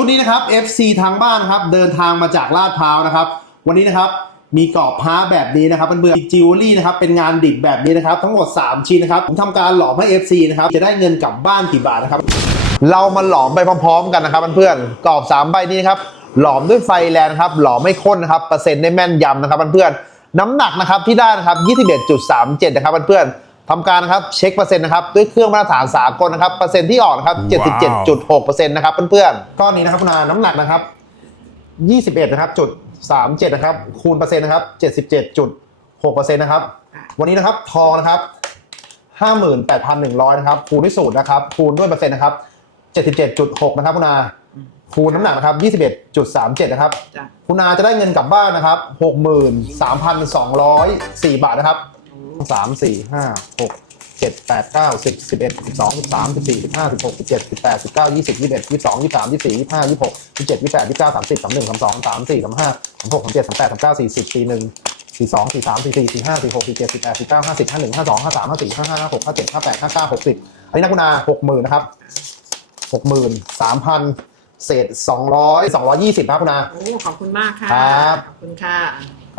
ชุดนี้นะครับ FC ทางบ้านครับเดินทางมาจากลาดพร้าวนะครับ วันนี้นะครับมีกรอบพระแบบนี้นะครับเพื่อนจิวเวลรี่นะครับเป็นงานดิบแบบนี้นะครับ ทั้งหมด 3 ชิ้นนะครับผมทำการหลอมให้ FC นะครับจะได้เงินกลับบ้านกี่บาทนะครับ เรามาหลอมไปพร้อมๆ กันนะครับเพื่อนๆกรอบ 3 ใบนี้นะครับหลอมด้วยไฟแรงครับหลอมไม่ข้นนะครับเปอร์เซ็นต์ได้แม่นยำนะครับเพื่อนๆน้ำหนักนะครับที่ได้นะครับ21.37 นะครับเพื่อนๆ ทำการนะครับเช็คเปอร์เซ็นต์นะครับด้วยเครื่องมาตรฐานสากลนะครับเปอร์เซ็นต์ที่ออกนะครับ77.6%นะครับเพื่อนๆก้อนนี้นะครับคุณอาน้ำหนักนะครับ21นะครับจุด37นะครับคูณเปอร์เซ็นต์นะครับ77.6เปอร์เซ็นต์นะครับวันนี้นะครับทองนะครับ58,100นะครับคูณด้วยสูตรนะครับคูณด้วยเปอร์เซ็นต์นะครับ77.6นะครับคุณอาคูณน้ำหนักนะครับ21.37 นะครับจ้ะคุณอาจะได้เงินกลับบ้านนะครับ 63,204 บาทนะครับ สามสี่ห้าหกเจ็ดแปดเก้าสิบสิบเอ็ดสิบสองสิบสามสิบสี่สิบห้าสิบหกสิบเจ็ดสิบแปดสิบเก้ายี่สิบยี่สิบเอ็ดยี่สิบสองยี่สิบสามยี่สิบสี่ยี่สิบห้ายี่สิบหกยี่สิบเจ็ดยี่สิบแปดยี่สิบเก้าสามสิบสามหนึ่งสามสองสามสี่สามห้าสามหกสามเจ็ดสามแปดสามเก้าสี่สิบสี่หนึ่งสี่สองสี่สามสี่สี่สี่ห้าสี่หกสี่เจ็ดสี่แปดสี่เก้าห้าสิบห้าหนึ่งห้าสองห้าสามห้าสี่ห้าห้าห้าหกห้าเจ็ดห้าแปดห้าเก้าหกสิบอันนี้นักกุณาหกหมื่นนะครับหกหมื่นสามพันเศษสองร้อยสองร้อยยี่สิบนะคุณาโอ้ขอบคุณมากค่ะ ครับ ขอบคุณค่ะ